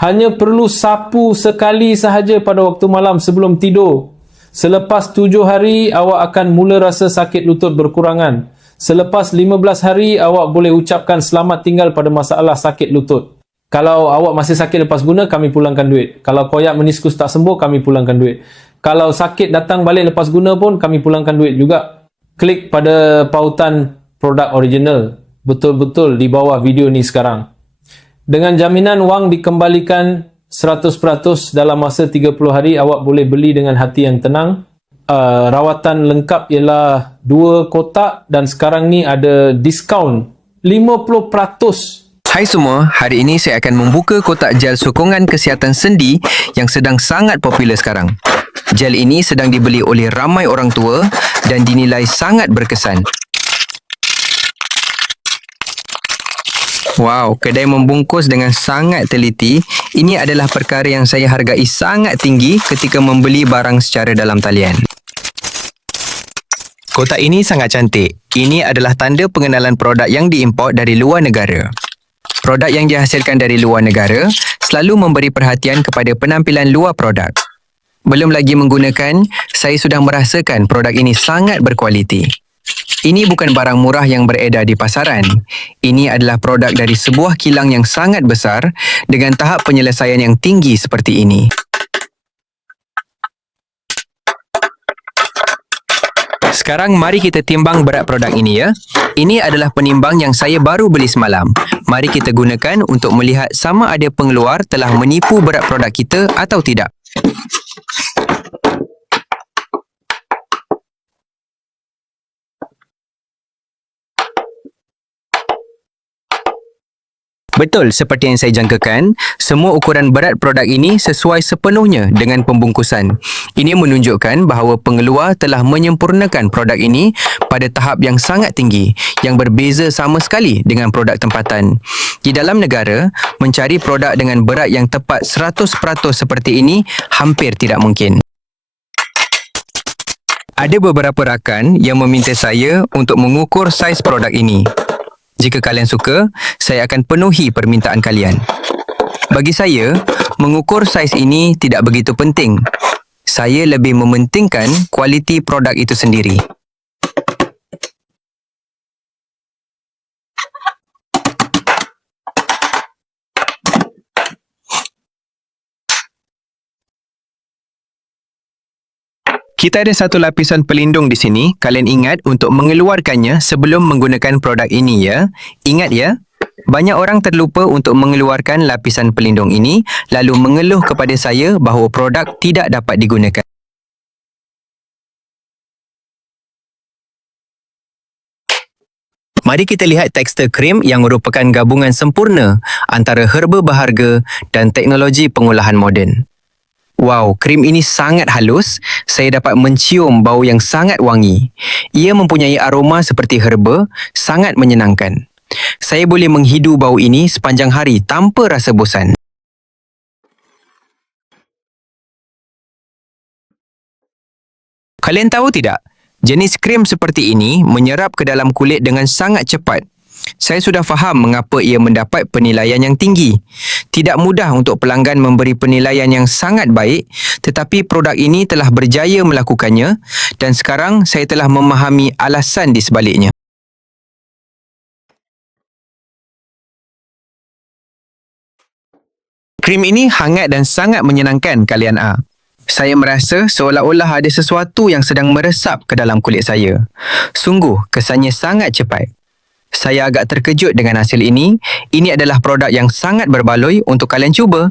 Hanya perlu sapu sekali sahaja pada waktu malam sebelum tidur. Selepas 7 hari, awak akan mula rasa sakit lutut berkurangan. Selepas 15 hari, awak boleh ucapkan selamat tinggal pada masalah sakit lutut. Kalau awak masih sakit lepas guna, kami pulangkan duit. Kalau koyak meniskus tak sembuh, kami pulangkan duit. Kalau sakit datang balik lepas guna pun, kami pulangkan duit juga. Klik pada pautan produk original. Betul-betul di bawah video ni sekarang. Dengan jaminan wang dikembalikan 100% dalam masa 30 hari, awak boleh beli dengan hati yang tenang. Rawatan lengkap ialah 2 kotak dan sekarang ni ada diskaun 50%. Hai semua, hari ini saya akan membuka kotak gel sokongan kesihatan sendi yang sedang sangat popular sekarang. Gel ini sedang dibeli oleh ramai orang tua dan dinilai sangat berkesan. Wow, kedai membungkus dengan sangat teliti. Ini adalah perkara yang saya hargai sangat tinggi ketika membeli barang secara dalam talian. Kotak ini sangat cantik. Ini adalah tanda pengenalan produk yang diimport dari luar negara. Produk yang dihasilkan dari luar negara selalu memberi perhatian kepada penampilan luar produk. Belum lagi menggunakan, saya sudah merasakan produk ini sangat berkualiti. Ini bukan barang murah yang beredar di pasaran. Ini adalah produk dari sebuah kilang yang sangat besar dengan tahap penyelesaian yang tinggi seperti ini. Sekarang mari kita timbang berat produk ini ya. Ini adalah penimbang yang saya baru beli semalam. Mari kita gunakan untuk melihat sama ada pengeluar telah menipu berat produk kita atau tidak. Betul seperti yang saya jangkakan, semua ukuran berat produk ini sesuai sepenuhnya dengan pembungkusan. Ini menunjukkan bahawa pengeluar telah menyempurnakan produk ini pada tahap yang sangat tinggi, yang berbeza sama sekali dengan produk tempatan. Di dalam negara, mencari produk dengan berat yang tepat 100% seperti ini hampir tidak mungkin. Ada beberapa rakan yang meminta saya untuk mengukur saiz produk ini. Jika kalian suka, saya akan penuhi permintaan kalian. Bagi saya, mengukur saiz ini tidak begitu penting. Saya lebih mementingkan kualiti produk itu sendiri. Kita ada satu lapisan pelindung di sini. Kalian ingat untuk mengeluarkannya sebelum menggunakan produk ini ya. Ingat ya. Banyak orang terlupa untuk mengeluarkan lapisan pelindung ini lalu mengeluh kepada saya bahawa produk tidak dapat digunakan. Mari kita lihat tekstur krim yang merupakan gabungan sempurna antara herba berharga dan teknologi pengolahan moden. Wow, krim ini sangat halus. Saya dapat mencium bau yang sangat wangi. Ia mempunyai aroma seperti herba, sangat menyenangkan. Saya boleh menghidu bau ini sepanjang hari tanpa rasa bosan. Kalian tahu tidak? Jenis krim seperti ini menyerap ke dalam kulit dengan sangat cepat. Saya sudah faham mengapa ia mendapat penilaian yang tinggi. Tidak mudah untuk pelanggan memberi penilaian yang sangat baik, tetapi produk ini telah berjaya melakukannya dan sekarang saya telah memahami alasan di sebaliknya. Krim ini hangat dan sangat menyenangkan kalian A. Saya merasa seolah-olah ada sesuatu yang sedang meresap ke dalam kulit saya. Sungguh, kesannya sangat cepat. Saya agak terkejut dengan hasil ini. Ini adalah produk yang sangat berbaloi untuk kalian cuba.